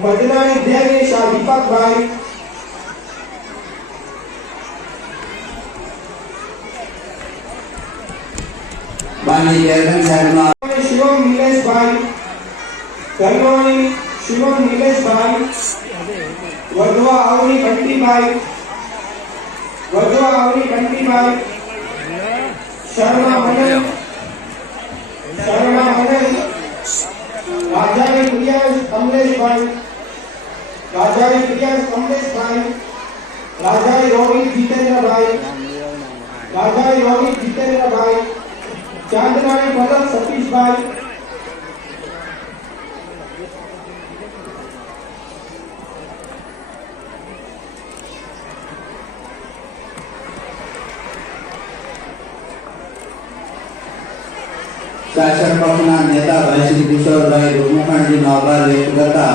ભજનાની ધ્યેય શાહ દીપકભાઈ, બાની ચેરમેન સાહેબમાં શિવમ નિલેશભાઈ, ધનવાણી શિવમ નિલેશભાઈ, વધવા આવની બંટીભાઈ, વધવા આવની બંટીભાઈ, શર્મા મનન, શર્મા મનન, રાજાની પ્રિયાંશ કમલેશભાઈ, રાજાની પ્રિયાંશ કમલેશભાઈ, રાજાની રોહિત જીતેન્દ્રભાઈ, રાજાની રોહિત જીતેન્દ્રભાઈ, ચાંદનાની ભરત સતીશભાઈ, શાસક પક્ષના નેતા ભાઈ શ્રી કિશોરભાઈ રૂમખંડજીનો આભાર વ્યક્ત કરતા